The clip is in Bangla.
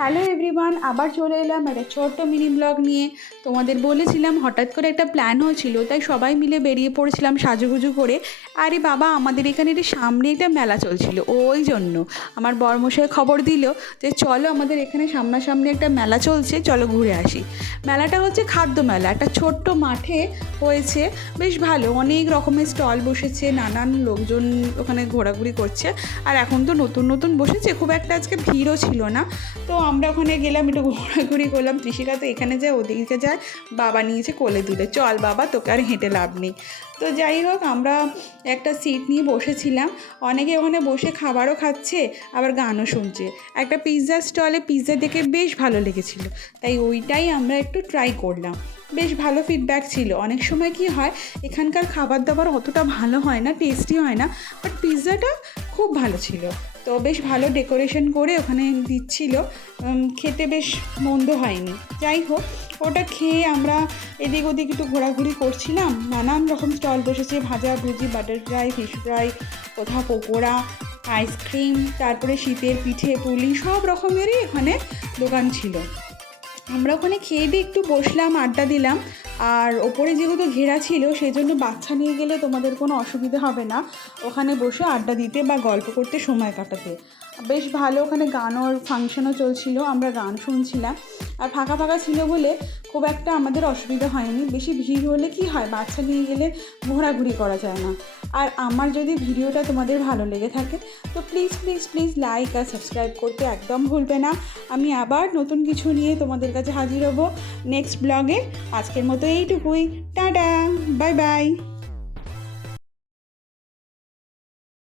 হ্যালো এভরিওয়ান, আবার চলে এলাম একটা ছোট্ট মিনি ব্লগ নিয়ে। তোমাদের বলেছিলাম হঠাৎ করে একটা প্ল্যান হয়েছিল, তাই সবাই মিলে বেরিয়ে পড়েছিলাম সাজুগুজু করে। আরে বাবা, আমাদের এখানে একটা সামনে একটা মেলা চলছিল, ওই জন্য আমার বরমশাই খবর দিল যে চলো আমাদের এখানে সামনাসামনি একটা মেলা চলছে, চলো ঘুরে আসি। মেলাটা হচ্ছে খাদ্য মেলা, একটা ছোট্ট মাঠে হয়েছে, বেশ ভালো, অনেক রকমের স্টল বসেছে, নানান লোকজন ওখানে ঘোরাঘুরি করছে। আর এখন তো নতুন নতুন বসেছে, খুব একটা আজকে ভিড়ও ছিল না। তো আমরা ওখানে গেলাম, একটু ঘোরাঘুরি করলাম। ত্রিশিকা তো এখানে যায় ওদিকে যায়, বাবা নিয়েছে কোলে তুলে, চল বাবা তোকে আর হেঁটে লাভ নেই। তো যাই হোক, আমরা একটা সিট নিয়ে বসেছিলাম। অনেকে ওখানে বসে খাবারও খাচ্ছে, আবার গানও শুনছে। একটা পিৎজা স্টলে পিৎজা দেখে বেশ ভালো লেগেছিল, তাই ওইটাই আমরা একটু ট্রাই করলাম। বেশ ভালো ফিডব্যাক ছিল। অনেক সময় কি হয়, এখানকার খাবার দাবার অতটা ভালো হয় না, টেস্টি হয় না, বাট পিৎজাটা খুব ভালো ছিল। তো বেশ ভালো ডেকোরেশন করে ওখানে দিচ্ছিল, খেতে বেশ মন্দ হয়নি। যাই হোক, ওটা খেয়ে আমরা এদিক ওদিক একটু ঘোরাঘুরি করছিলাম। নানান রকম স্টল বসেছে, ভাজা ভুজি, বাটার ফ্রাই, ফিশ ফ্রাই, কোথাও পকোড়া, আইসক্রিম, তারপরে শীতের পিঠে পুলি, সব রকমেরই এখানে দোকান ছিল। আমরা ওখানে খেয়ে দিয়ে একটু বসলাম, আড্ডা দিলাম। আর ওপরে যেহেতু ঘেরা ছিল, সেই জন্য বাচ্চা নিয়ে গেলে তোমাদের কোনো অসুবিধা হবে না ওখানে বসে আড্ডা দিতে বা গল্প করতে, সময় কাটাতে। বেশ ভালো, ওখানে গানও ফাংশনও চলছিল, আমরা গান শুনছিলাম। আর ফাঁকা ফাঁকা ছিল বলে খুব একটা আমাদের অসুবিধা হয়নি। বেশি ভিড় হলে কি হয়, বাচ্চা নিয়ে গেলে ঘোরাঘুরি করা যায় না। আর আমার যদি ভিডিওটা তোমাদের ভালো লেগে থাকে তো প্লিজ প্লিজ প্লিজ লাইক আর সাবস্ক্রাইব করতে একদম ভুলবে না। আমি আবার নতুন কিছু নিয়ে তোমাদের কাছে হাজির হব নেক্সট ব্লগে। আজকের মতো এইটুকুই, টাটা, বাই বাই।